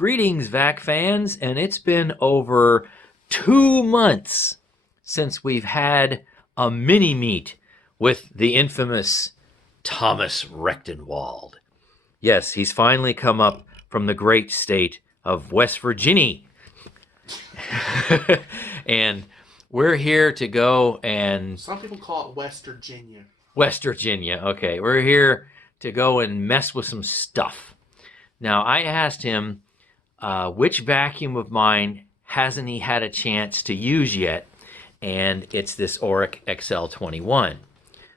Greetings, VAC fans, and it's been over 2 months since we've had a mini meet with the infamous Thomas Rechtenwald. Yes, he's finally come up from the great state of West Virginia. And we're here to go and... Some people call it West Virginia. West Virginia, okay. We're here to go and mess with some stuff. Now, I asked him which vacuum of mine hasn't he had a chance to use yet, and it's this Auric XL21.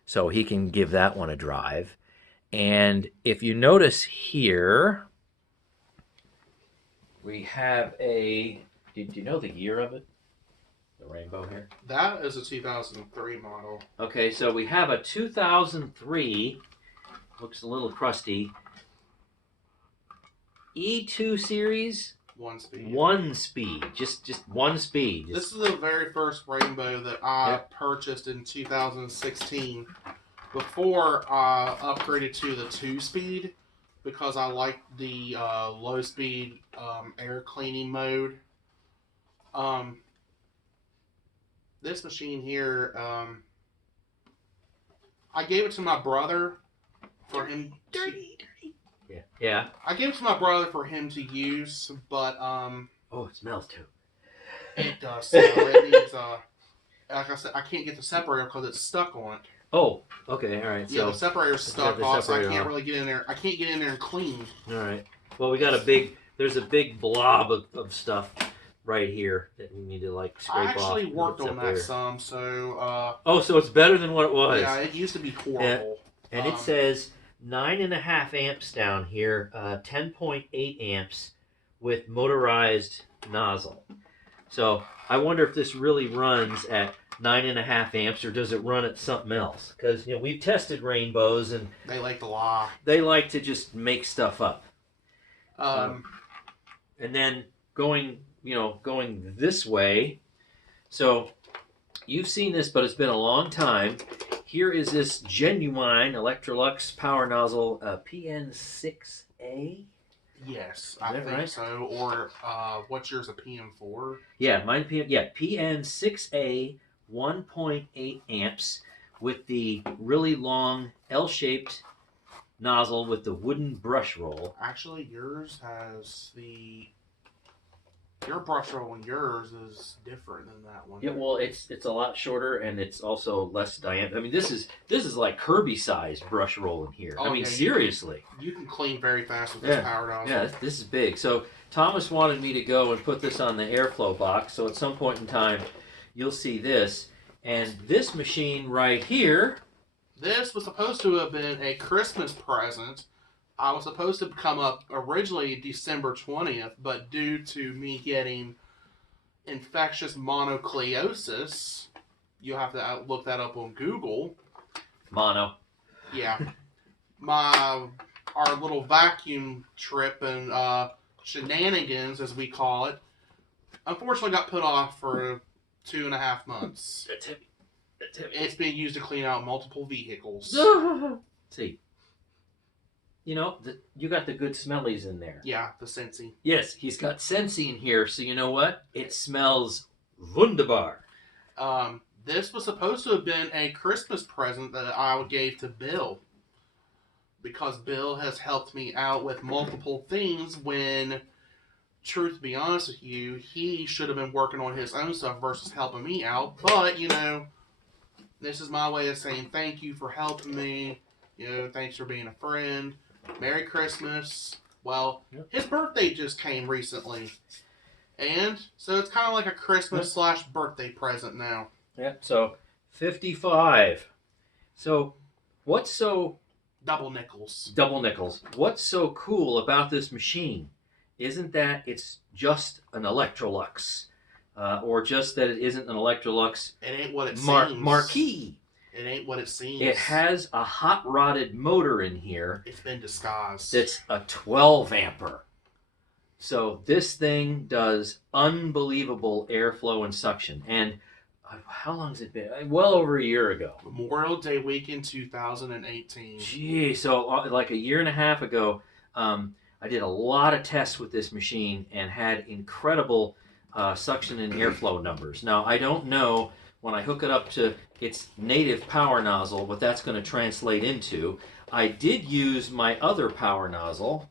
So he can give that one a drive. And if you notice here, we have a... Do you know the year of it? The rainbow here? That is a 2003 model. Okay, so we have a 2003, looks a little crusty, E2 series. One speed. One speed. Just one speed. This is the very first rainbow that I purchased in 2016 before I upgraded to the 2-speed because I liked the low speed air cleaning mode. This machine here, I gave it to my brother for him. Dirty. Yeah. I gave it to my brother for him to use, but oh, it smells too. It does. So it needs like I said, I can't get the separator because it's stuck on it. Oh, okay, all right. Yeah, so the separator's stuck on, so I can't really get in there. I can't get in there and clean. All right. Well, we got there's a big blob of stuff right here that we need to scrape off. I actually worked on that some, so oh, so it's better than what it was. Yeah, it used to be horrible. And it says 9.5 amps down here, 10.8 amps with motorized nozzle. So I wonder if this really runs at 9.5 amps or does it run at something else? Because we've tested rainbows and they like to lie. They like to just make stuff up. And then going this way. So you've seen this, but it's been a long time. Here is this genuine Electrolux power nozzle PN6A. Yes, I think right? So. Or what's yours, a PM4? Yeah, mine PN6A, 1.8 amps with the really long L-shaped nozzle with the wooden brush roll. Actually, yours has your brush roll and yours is different than that one. Yeah, well, it's a lot shorter and it's also less diameter. I mean, this is like Kirby-sized brush roll in here. Oh, I mean, seriously. You can clean very fast with this power nozzle. Yeah, this is big. So Thomas wanted me to go and put this on the airflow box. So at some point in time, you'll see this. And this machine right here. This was supposed to have been a Christmas present. I was supposed to come up originally December 20th, but due to me getting infectious mononucleosis, you'll have to look that up on Google. Mono. Yeah. Our little vacuum trip and shenanigans, as we call it, unfortunately got put off for 2.5 months. That's heavy. It's being used to clean out multiple vehicles. See. You got the good smellies in there. Yeah, the Scentsy. Yes, he's got Scentsy in here, so you know what? It smells wunderbar. This was supposed to have been a Christmas present that I gave to Bill. Because Bill has helped me out with multiple things when, truth be honest with you, he should have been working on his own stuff versus helping me out. But, this is my way of saying thank you for helping me. Thanks for being a friend. Merry Christmas. Well, his birthday just came recently. And so it's kind of like a Christmas / birthday present now. Yeah, so 55. So what's so... Double nickels. What's so cool about this machine isn't that it's just an Electrolux. Or just that it isn't an Electrolux it ain't what it seems. Marquee. It ain't what it seems. It has a hot-rodded motor in here. It's been disguised. It's a 12-amper. So this thing does unbelievable airflow and suction. And how long has it been? Well over a year ago. Memorial Day weekend 2018. Gee, so like a year and a half ago, I I did a lot of tests with this machine and had incredible suction and airflow numbers. Now, I don't know when I hook it up to its native power nozzle what that's going to translate into. I did use my other power nozzle.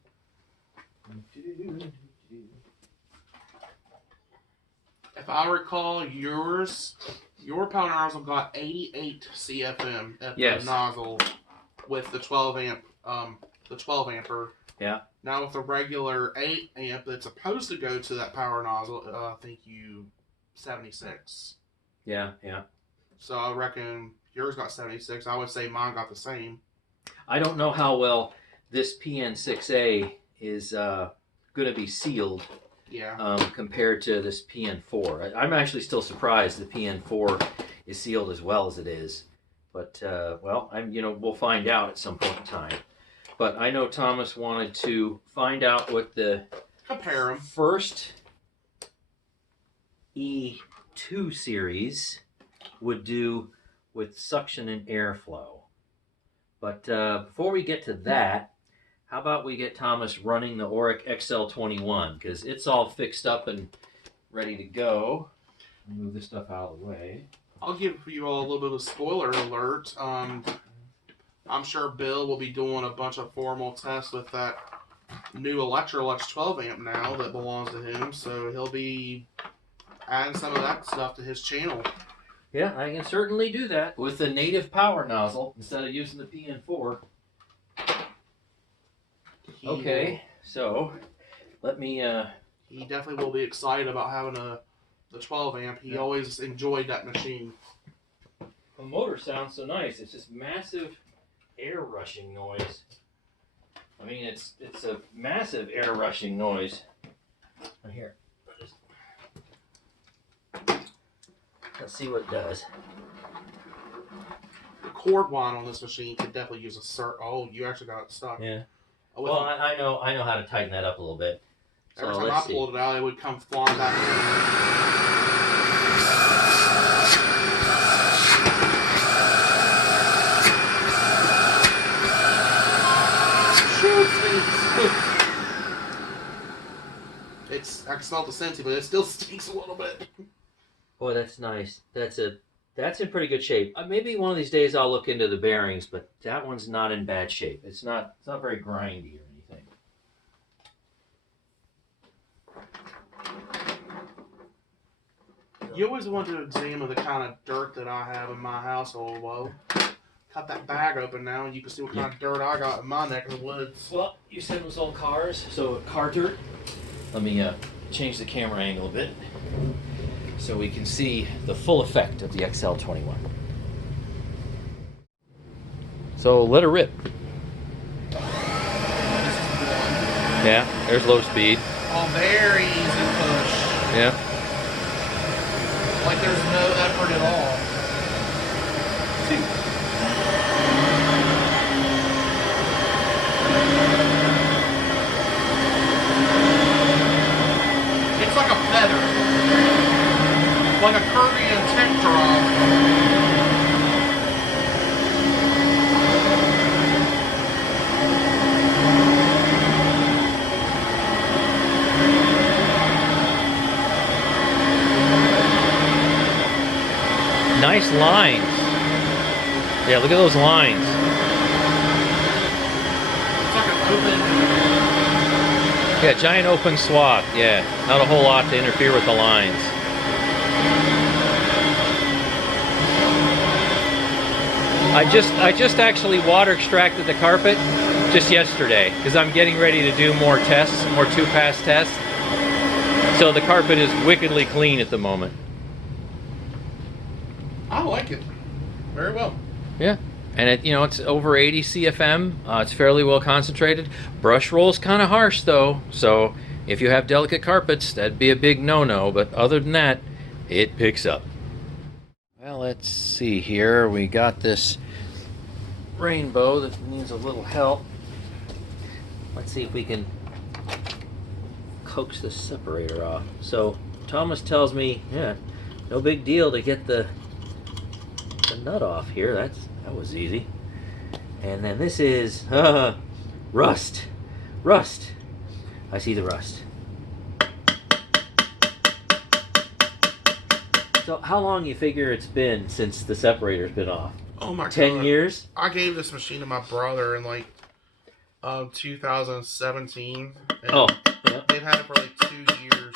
If I recall, your power nozzle got 88 CFM at Yes. the nozzle with the 12 amper. Yeah. Now with the regular 8 amp that's supposed to go to that power nozzle, I think 76. Yeah. So I reckon yours got 76. I would say mine got the same. I don't know how well this PN6A is going to be sealed. Yeah. Compared to this PN4. I'm actually still surprised the PN4 is sealed as well as it is. But, well, we'll find out at some point in time. But I know Thomas wanted to find out what the Compare them. first E2 series would do with suction and airflow. But before we get to that, how about we get Thomas running the Auric XL21, because it's all fixed up and ready to go. Move this stuff out of the way. I'll give you all a little bit of a spoiler alert. I'm sure Bill will be doing a bunch of formal tests with that new Electrolux 12 amp now that belongs to him, so he'll be adding some of that stuff to his channel. Yeah, I can certainly do that with the native power nozzle instead of using the PN4. Okay, so let me... He definitely will be excited about having the 12 amp. He always enjoyed that machine. The motor sounds so nice. It's just massive air rushing noise. I mean, it's a massive air rushing noise. Right here. Let's see what it does. The cord wine on this machine could definitely use a Oh, you actually got it stuck. Yeah. Oh, Well, I know how to tighten that up a little bit. So every time I pulled it out, it would come flying back I can smell the scenty, but it still stinks a little bit. Boy, that's nice. That's in pretty good shape. Maybe one of these days I'll look into the bearings, but that one's not in bad shape. It's not very grindy or anything. You always want to examine the kind of dirt that I have in my household. Well, cut that bag open now, and you can see what kind of dirt I got in my neck of the woods. Well, you said it was old cars, so car dirt. Let me change the camera angle a bit so we can see the full effect of the XL21. So let her rip. Yeah, there's low speed. Oh, very easy push. Yeah. Like there's no effort at all. It's like a feather. Like a Korean tank drum. Nice lines. Yeah, look at those lines. It's like an open. Yeah, giant open swath. Yeah, not a whole lot to interfere with the lines. I just actually water extracted the carpet just yesterday because I'm getting ready to do more tests, more two-pass tests. So the carpet is wickedly clean at the moment. I like it. Very well. Yeah. And it's over 80 CFM. It's fairly well concentrated. Brush roll's kind of harsh though, so if you have delicate carpets, that'd be a big no-no. But other than that, it picks up. Well, let's see here. We got this rainbow that needs a little help. Let's see if we can coax the separator off. So Thomas tells me, yeah, no big deal to get the nut off here. That was easy. And then this is rust. I see the rust. So how long you figure it's been since the separator's been off? Oh my 10 god. years? I gave this machine to my brother in like 2017. And Oh, yeah. they've had it for like 2 years.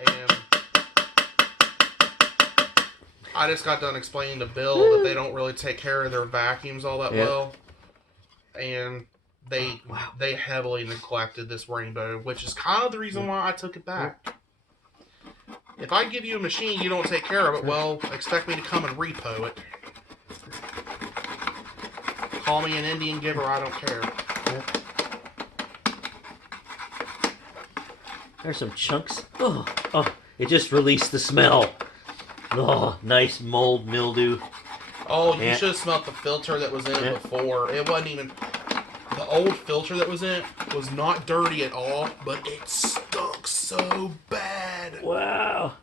And I just got done explaining to Bill that they don't really take care of their vacuums all that well. And they heavily neglected this Rainbow, which is kind of the reason why I took it back. If I give you a machine, you don't take care of it, well, expect me to come and repo it. Call me an Indian giver, I don't care. There's some chunks. Oh, it just released the smell. Oh, nice mold mildew. Oh, you should have smelled the filter that was in it before. It wasn't even... The old filter that was in it was not dirty at all, but it stunk so bad. Wow.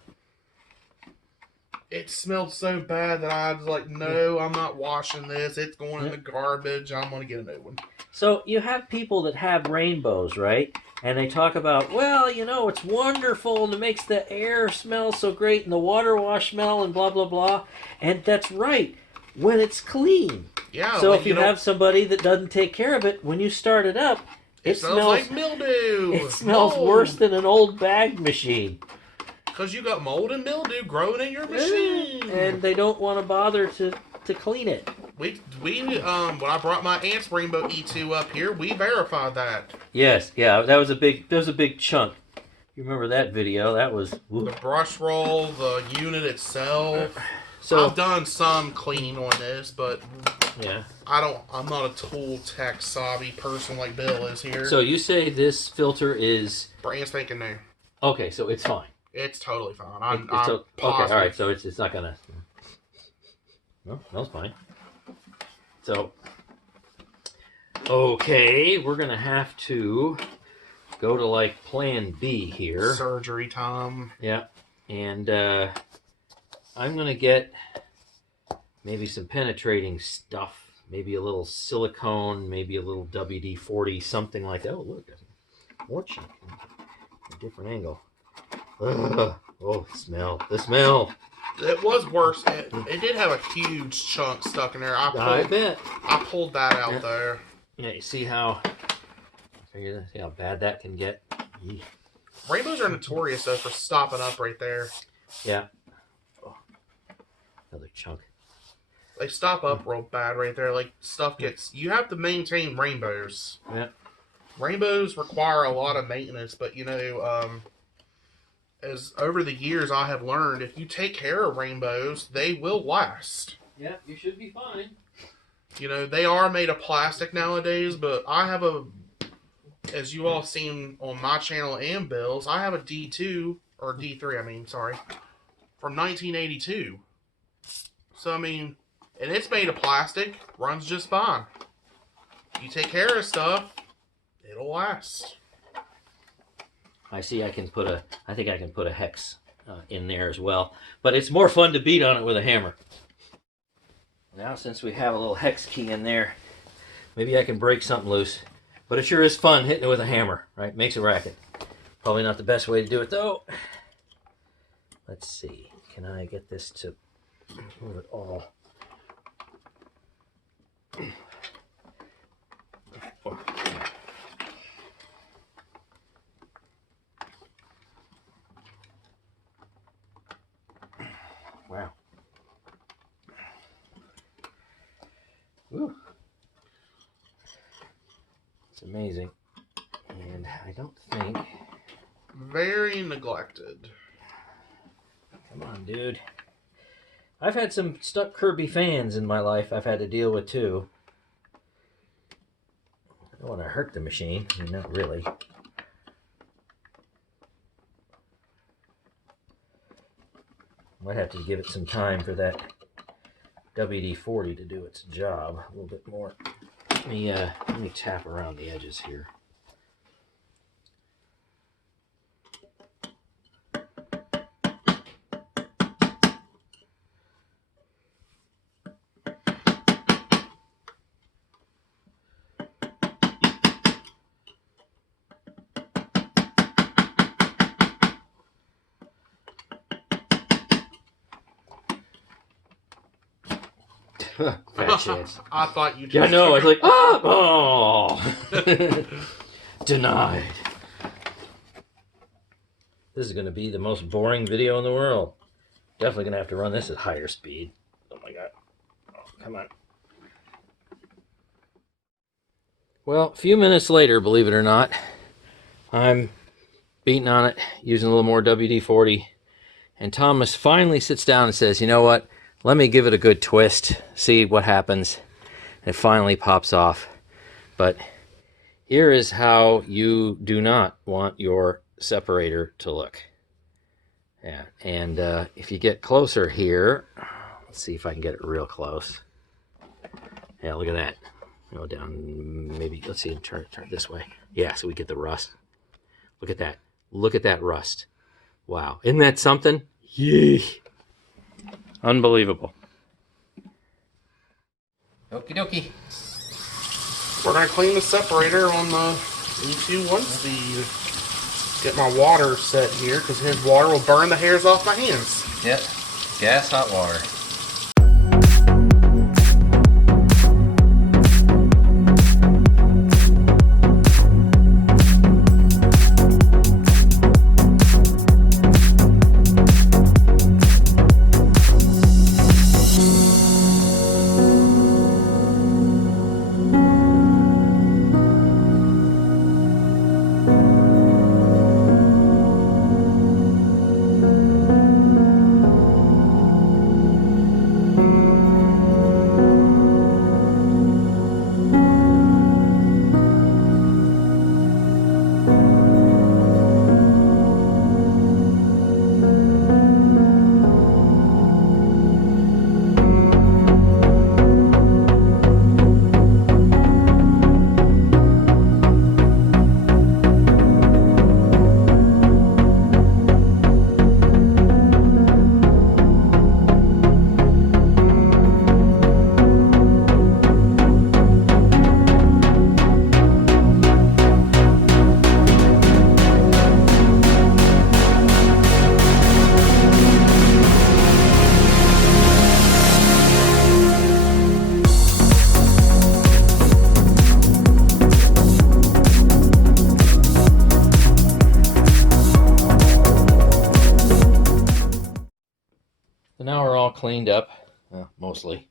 It smelled so bad that I was like, no, I'm not washing this. It's going in the garbage. I'm going to get a new one. So you have people that have rainbows, right? And they talk about, well, you know, it's wonderful and it makes the air smell so great and the water wash smell and blah, blah, blah. And that's right, when it's clean. Yeah. So if you have somebody that doesn't take care of it, when you start it up, it smells like mildew. It smells worse than an old bag machine. Because you got mold and mildew growing in your machine. And they don't want to bother to clean it. We when I brought my aunt's Rainbow E2 up here, we verified that. Yes, yeah, that was a big chunk. You remember that video? That was the brush roll, the unit itself. So I've done some cleaning on this, but yeah, I'm not a tool tech savvy person like Bill is here. So you say this filter is brand spanking new. Okay, so it's fine. It's totally fine. I'm okay, positive. all right. So it's not gonna. No, smells fine. So, okay, we're gonna have to go to like Plan B here. Surgery time. Yeah, and I'm gonna get maybe some penetrating stuff, maybe a little silicone, maybe a little WD-40, something like that. Oh, look, more chunk, a different angle. Ugh. Oh, the smell. It was worse. It did have a huge chunk stuck in there. I bet. I pulled that out there. Yeah, you see how bad that can get. Rainbows are notorious though for stopping up right there. Yeah. Oh, another chunk. They stop up real bad right there. Like stuff gets. You have to maintain rainbows. Yeah. Rainbows require a lot of maintenance, but you know, as over the years I have learned, if you take care of rainbows, they will last. Yeah, you should be fine. You know, they are made of plastic nowadays, but I have as you all seen on my channel and Bill's, I have a D2, or D3, I mean, sorry, from 1982. So, I mean, and it's made of plastic, runs just fine. You take care of stuff, it'll last. I see I think I can put a hex in there as well. But it's more fun to beat on it with a hammer. Now, since we have a little hex key in there, maybe I can break something loose. But it sure is fun hitting it with a hammer, right? Makes a racket. Probably not the best way to do it, though. Let's see. Can I get this to move it all? Wow. Woo. It's amazing. And I don't think... Very neglected. Come on, dude. I've had some stuck Kirby fans in my life I've had to deal with, too. I don't want to hurt the machine. I mean, not really. Might have to give it some time for that WD-40 to do its job a little bit more. Let me tap around the edges here. Fat chance. I thought you just... Yeah, no, I was like, oh! Denied. This is going to be the most boring video in the world. Definitely going to have to run this at higher speed. Oh my god. Oh, come on. Well, a few minutes later, believe it or not, I'm beating on it, using a little more WD-40, and Thomas finally sits down and says, you know what, let me give it a good twist, see what happens. And it finally pops off. But here is how you do not want your separator to look. Yeah, and if you get closer here, let's see if I can get it real close. Yeah, look at that. Go down, maybe, let's see, turn it this way. Yeah, so we get the rust. Look at that. Look at that rust. Wow. Isn't that something? Yee. Unbelievable. Okie dokie. We're going to clean the separator on the E2 1-speed. Get my water set here, because his water will burn the hairs off my hands. Yep. Gas, hot water. So now we're all cleaned up, mostly.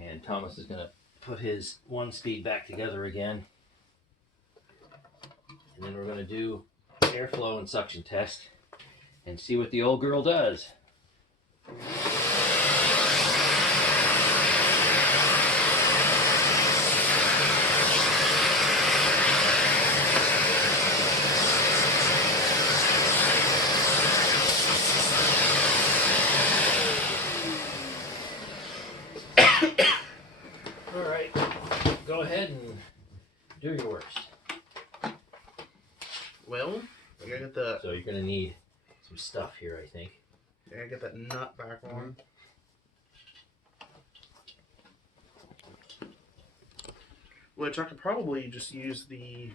And Thomas is going to put his 1-speed back together again. And then we're going to do airflow and suction test and see what the old girl does. All right, go ahead and do your worst. Well, I gotta get the... So you're going to need some stuff here, I think. I gotta get that nut back on. Which I could probably just use the...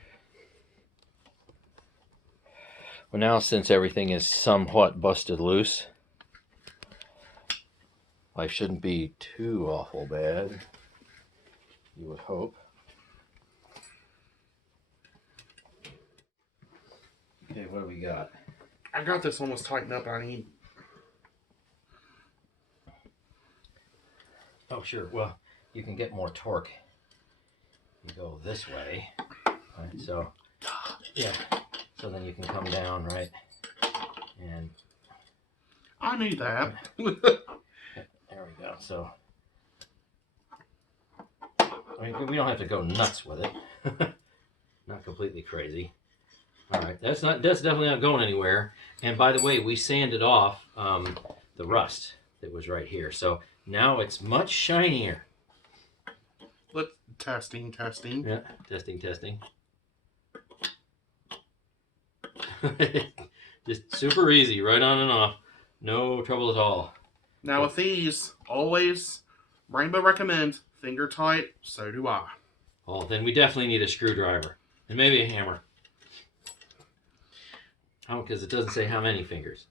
Well, now since everything is somewhat busted loose, life shouldn't be too awful bad, you would hope. Okay, what do we got? I got this almost tightened up. I need... Oh, sure. Well, you can get more torque. You go this way, right? So, yeah. So then you can come down, right? And I knew that. there we go. So, I mean, we don't have to go nuts with it. Not completely crazy. All right, that's definitely not going anywhere. And by the way, we sanded off the rust that was right here, so now it's much shinier. Let's testing. Yeah, testing. Just super easy, right on and off, no trouble at all. Now with these, always Rainbow recommends finger tight. So do I. Oh, then we definitely need a screwdriver and maybe a hammer. Because it doesn't say how many fingers.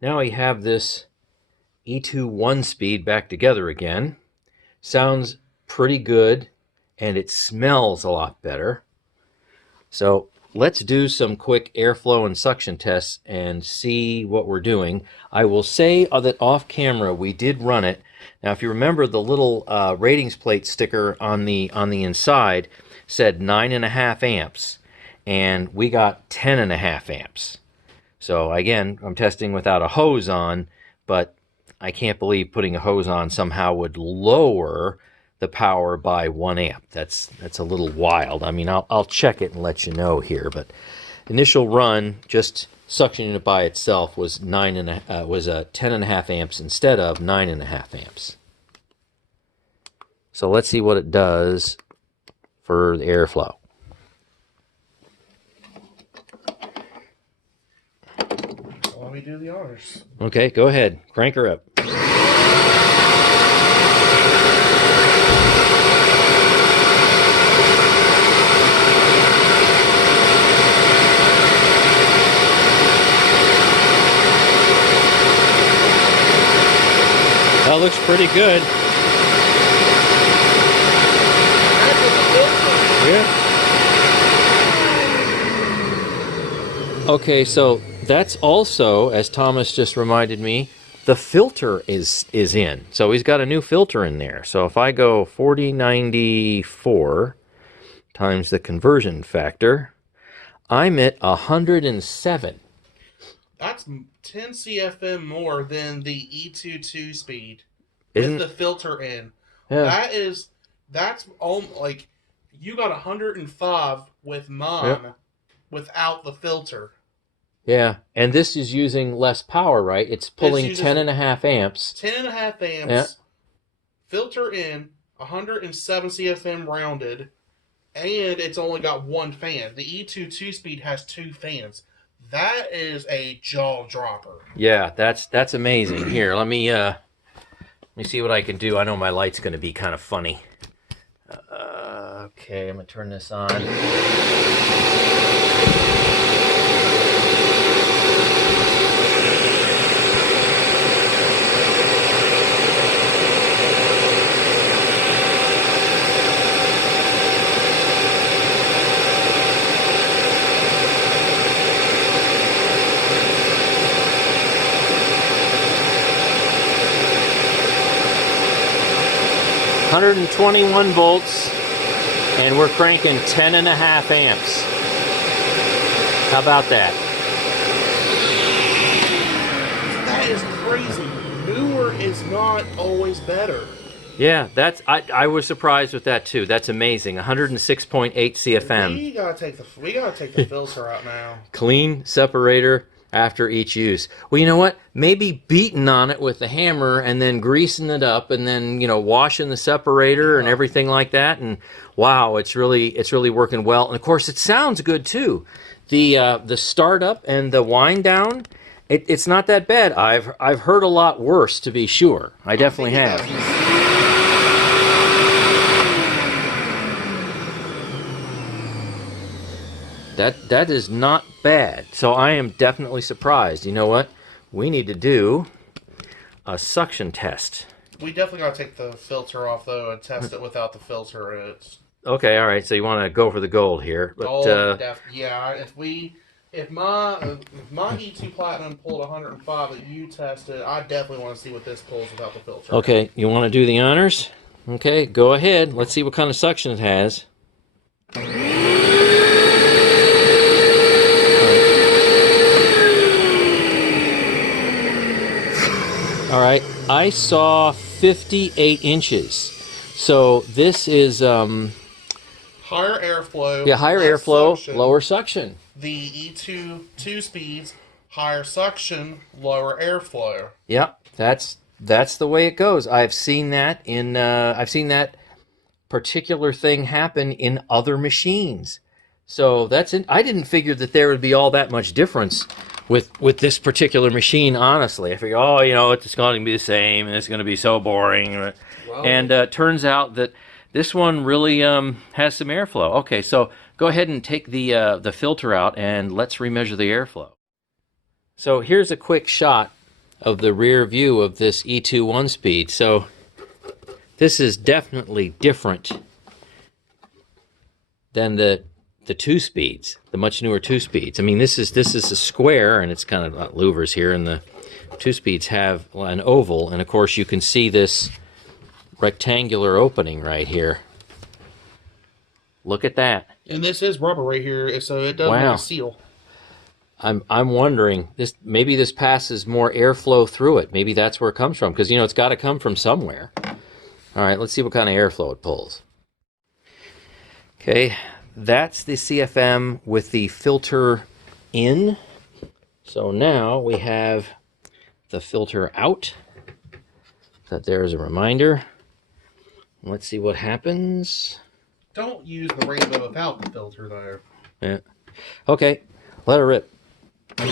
Now we have this E2 1-speed back together again. Sounds pretty good, and it smells a lot better. So let's do some quick airflow and suction tests and see what we're doing. I will say that off camera we did run it. Now, if you remember, the little ratings plate sticker on the inside said 9.5 amps, and we got 10.5 amps. So again, I'm testing without a hose on, but I can't believe putting a hose on somehow would lower the power by 1 amp. That's a little wild. I mean, I'll check it and let you know here, but initial run, just suctioning it by itself, was 10.5 amps instead of 9.5 amps. So let's see what it does for the airflow. Let me do the honors. Okay, go ahead. Crank her up. That looks pretty good. Yeah. Okay, so that's also, as Thomas just reminded me, the filter is in. So he's got a new filter in there. So if I go 4094 times the conversion factor, I'm at 107. That's 10 CFM more than the E2 2-speed Isn't with the filter in. Yeah. That's like you got 105 with mine without the filter. Yeah, and this is using less power, right? It's pulling 10.5 amps. 10.5 amps. Yeah. Filter in 107 CFM rounded, and it's only got one fan. The E2 2-speed has 2 fans. That is a jaw dropper. Yeah, that's amazing. Here, let me see what I can do. I know my light's going to be kind of funny. Okay, I'm going to turn this on. $121 volts, and we're cranking 10.5 amps. How about that? That is crazy. Newer is not always better. Yeah, I was surprised with that too. That's amazing. 106.8 CFM. We gotta take the filter out now. Clean separator after each use. Well, you know what? Maybe beating on it with the hammer and then greasing it up and then, washing the separator and everything like that. And wow, it's really working well. And of course, it sounds good too. The startup and the wind down, it's not that bad. I've heard a lot worse, to be sure. I definitely have. That is not bad. So I am definitely surprised. You know what? We need to do a suction test. We definitely gotta take the filter off though and test it without the filter. Okay, all right. So you want to go for the gold here, but yeah. If my E2 Platinum pulled 105 that you tested, I definitely want to see what this pulls without the filter. Okay, you want to do the honors? Okay, go ahead. Let's see what kind of suction it has. All right, I saw 58 inches. So this is higher airflow. Yeah, higher airflow, suction. lower suction. The E2 2-speeds, higher suction, lower airflow. Yep, that's the way it goes. I've seen that particular thing happen in other machines. So I didn't figure that there would be all that much difference with this particular machine, honestly. I figured, it's going to be the same, and it's going to be so boring. Well, and turns out that this one really has some airflow. Okay, so go ahead and take the filter out, and let's remeasure the airflow. So here's a quick shot of the rear view of this E2 1-speed. So this is definitely different than the 2-speeds, the much newer 2-speeds. I mean, this is a square, and it's kind of louvers here, and the 2-speeds have an oval, and of course you can see this rectangular opening right here. Look at that. And this is rubber right here, so it doesn't have a seal. I'm wondering, maybe this passes more airflow through it. Maybe that's where it comes from, because it's got to come from somewhere. All right, let's see what kind of airflow it pulls. Okay, that's the CFM with the filter in. So now we have the filter out. That there is a reminder. Let's see what happens. Don't use the Rainbow without the filter, though. Yeah. Okay, let her rip. Oh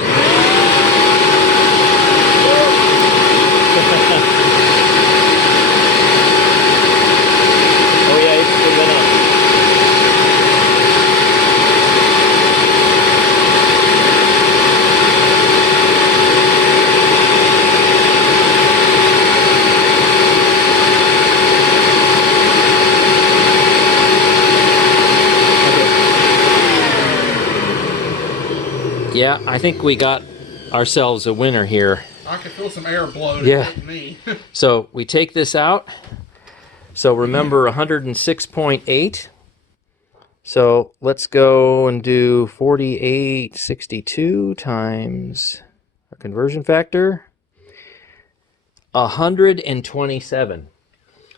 yeah, it went up. Yeah, I think we got ourselves a winner here. I can feel some air blowing at me. So we take this out. So remember 106.8. So let's go and do 4862 times our conversion factor. 127.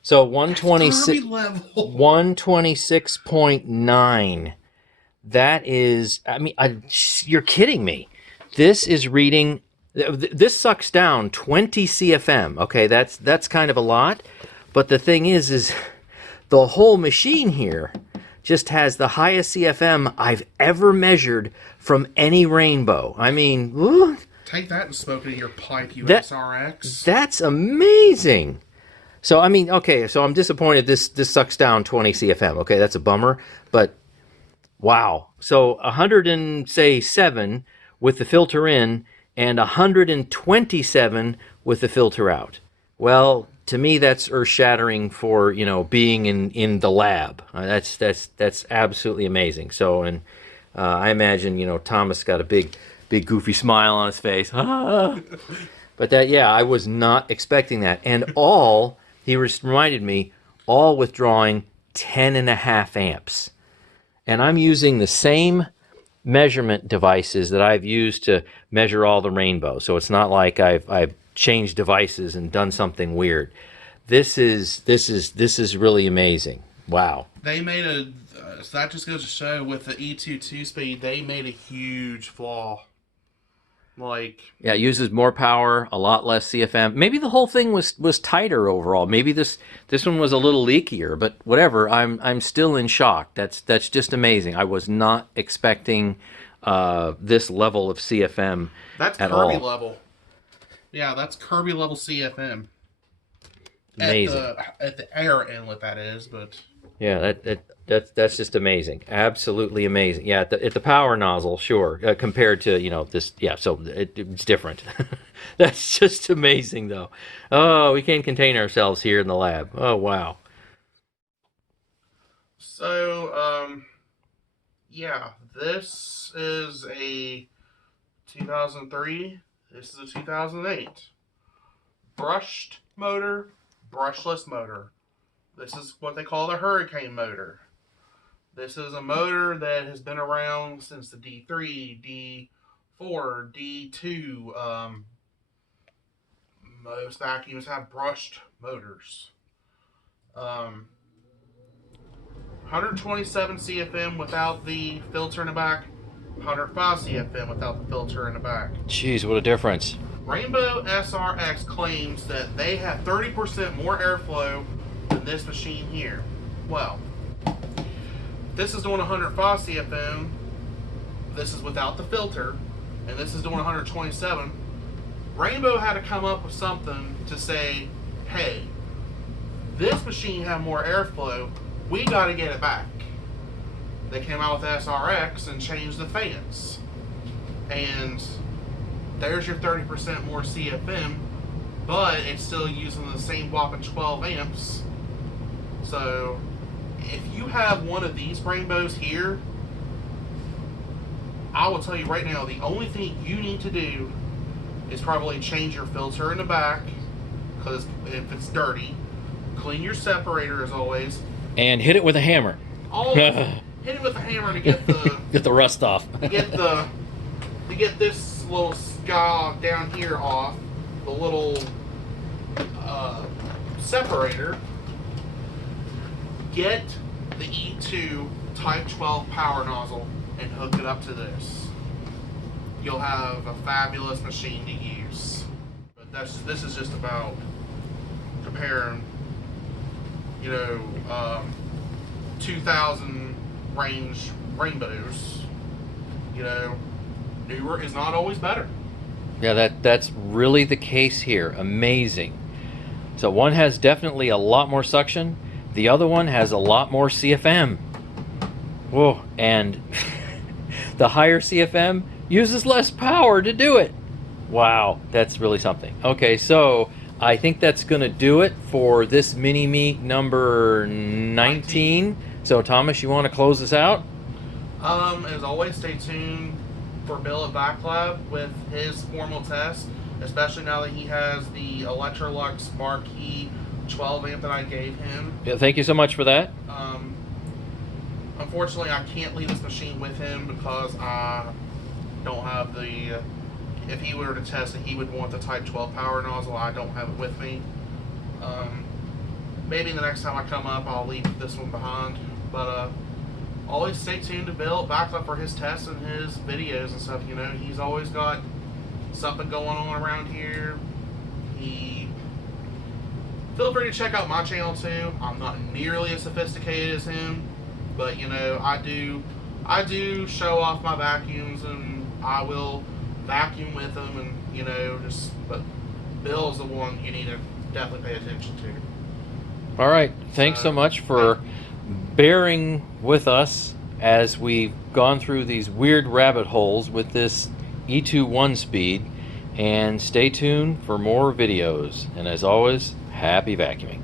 So 126.9. That is, I mean, you're kidding me. This is reading, this sucks down 20 CFM. Okay, that's kind of a lot. But the thing is the whole machine here just has the highest CFM I've ever measured from any Rainbow. I mean, ooh, take that and smoke it in your pipe, you SRX. That's amazing. So, I mean, okay, so I'm disappointed this sucks down 20 CFM. Okay, that's a bummer. But wow. So 107 with the filter in and 127 with the filter out. Well, to me, that's earth-shattering for, being in the lab. That's absolutely amazing. So, and I imagine, Thomas got a big goofy smile on his face. But I was not expecting that. And he reminded me, all withdrawing 10.5 amps. And I'm using the same measurement devices that I've used to measure all the Rainbows. So it's not like I've changed devices and done something weird. This is really amazing. Wow. They made so that just goes to show with the E2 2-speed, they made a huge flaw. Yeah, it uses more power, a lot less CFM. Maybe the whole thing was tighter overall. Maybe this one was a little leakier, but whatever. I'm still in shock. That's just amazing. I was not expecting this level of CFM that's at Kirby all. level. Yeah, that's Kirby level CFM. Amazing. At the air inlet, that is, but yeah, that's just amazing. Absolutely amazing. Yeah, at the power nozzle, sure, compared to this. Yeah, so it's different. That's just amazing, though. Oh, we can't contain ourselves here in the lab. Oh, wow. So, yeah, this is a 2003. This is a 2008. Brushed motor, brushless motor. This is what they call the Hurricane motor. This is a motor that has been around since the D3, D4, D2. Most vacuums have brushed motors. 127 CFM without the filter in the back. 105 CFM without the filter in the back. Jeez, what a difference. Rainbow SRX claims that they have 30% more airflow than this machine here. Well, this is doing 105 CFM, this is without the filter, and this is doing 127. Rainbow had to come up with something to say, hey, this machine has more airflow, we got to get it back. They came out with SRX and changed the fans. And there's your 30% more CFM, but it's still using the same whopping 12 amps. So if you have one of these rainbows here, I will tell you right now, the only thing you need to do is probably change your filter in the back, because if it's dirty, clean your separator as always, and hit it with a hammer. Always hit it with a hammer to get the get the rust off. to get this little scar down here off, the little separator. Get the E2 Type 12 power nozzle and hook it up to this. You'll have a fabulous machine to use. But this is just about comparing, 2000 range rainbows. Newer is not always better. Yeah, that's really the case here. Amazing. So one has definitely a lot more suction. The other one has a lot more CFM. Whoa, and the higher CFM uses less power to do it. Wow, that's really something. Okay, so I think that's going to do it for this mini-me number 19. So Thomas, you want to close this out? As always, stay tuned for Bill at Backlab with his formal test, especially now that he has the Electrolux Marquee 12 amp that I gave him. Yeah, thank you so much for that. Unfortunately, I can't leave this machine with him because I don't have the... if he were to test it, he would want the Type 12 power nozzle. I don't have it with me. Maybe the next time I come up, I'll leave this one behind. But always stay tuned to Bill back up for his tests and his videos and stuff. He's always got something going on around here. Feel free to check out my channel too. I'm not nearly as sophisticated as him, but I do show off my vacuums, and I will vacuum with them, and but Bill's the one you need to definitely pay attention to. All right, thanks so much for bearing with us as we've gone through these weird rabbit holes with this E2 1-speed, and stay tuned for more videos. And as always, happy vacuuming.